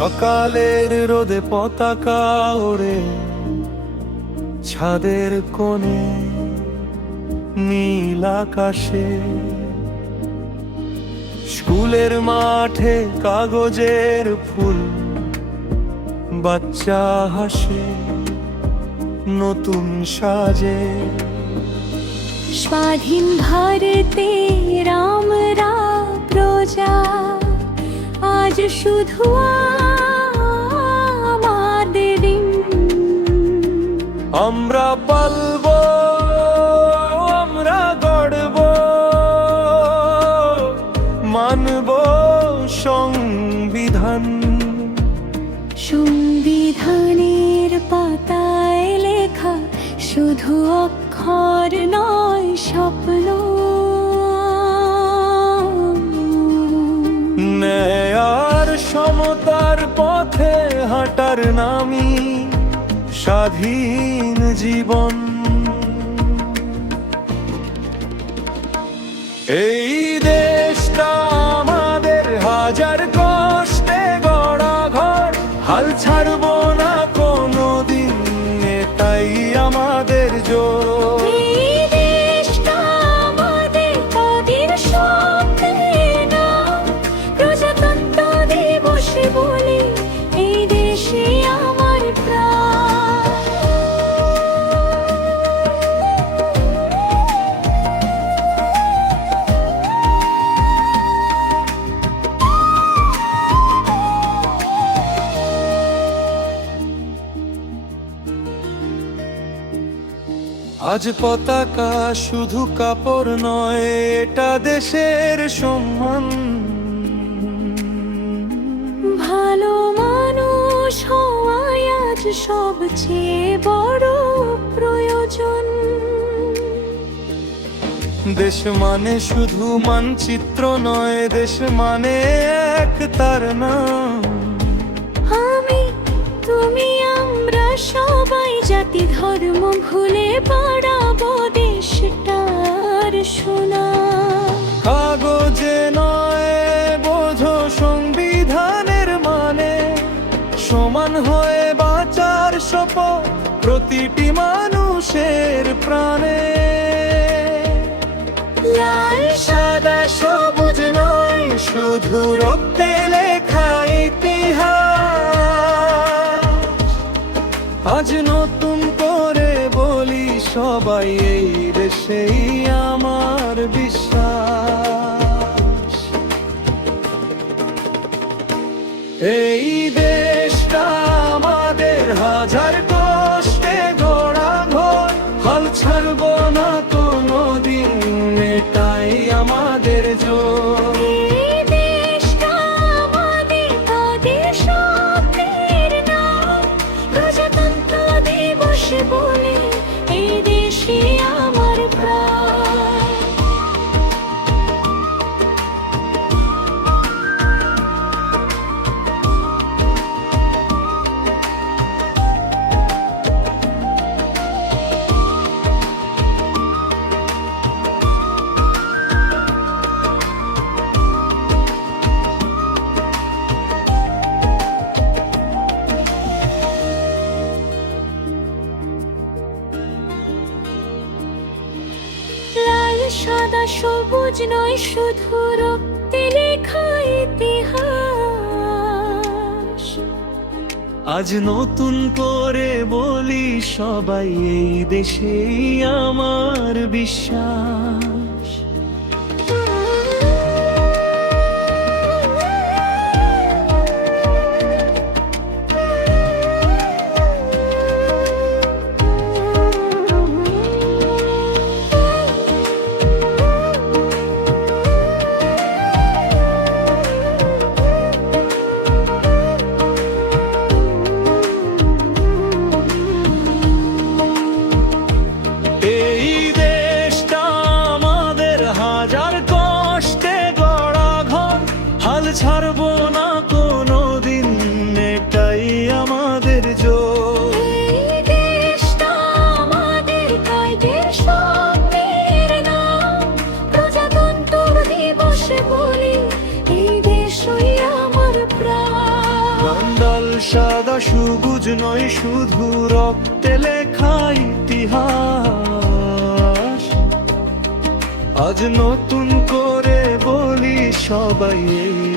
সকালের রোদে পতাকা ওড়ে ছাদের কোণে নীল আকাশে, স্কুলের মাঠে কাগজের ফুল, বাচ্চা হাসে নতুন সাজে। স্বাধীন ভারতে রামরা প্রজা, আজ শুধু আমাদের দিন। আমরা পালব, আমরা গড়ব, মানব সংবিধান। সংবিধানের পাতায় লেখা শুধু অক্ষর নয়, স্বপ্ন। ন্যায় আর সমতার পথে হাঁটার নামই স্বাধীন জীবন। এই দেশটা আমাদের হাজার কষ্টে গড়া ঘর, হাল ছাড়ব না কোনোদিন, এটাই আমাদের জোর। এই দেশটা আমাদের, তাদের স্বপ্নের নাম। প্রজাতন্ত্র দিবসে বলি, এই দেশে আমার প্রাণ। আজ পতাকা শুধু কাপড় নয়, এটা দেশের সম্মান। ভালো মানুষ হওয়াই আজ সবচেয়ে বড় প্রয়োজন। দেশ মানে শুধু মানচিত্র নয়, দেশ মানে এক তার নাম। আমি, তুমি, আমরা সবাই জাতি ধর্ম ভুলে বাড়াবো দেশটার সুনাম। কাগজে নয় বোঝো সংবিধানের মানে, সমান হয়ে বাঁচার শপথ প্রতিটি মানুষের প্রাণে। লাল সাদা সবুজ নয়, শুধু রক্তে লেখা ইতিহাস। আজ নতুন করে বলি সবাই, এই দেশেই আমার বিশ্বাস। এই দেশটা আমাদের হাজার কষ্টে গড়া ঘর, হাল ছাড়ব না কোনোদিন, এটাই আমাদের জোর। এই দেশটা আমাদের, তাদের স্বপ্নের নাম। প্রজাতন্ত্র দিবসে বলি, এই দেশে আমার প্রাণ। লাল সাদা সবুজ নয়, শুধু রক্তে লেখা ইতিহাস। আজ নতুন করে বলি সবাই, এই দেশেই আমার বিশ্বাস। এই দেশটা সবুজ নয় শুধু রক্তে লেখা ইতিহাস। আজ নতুন করে বলি সবাই এই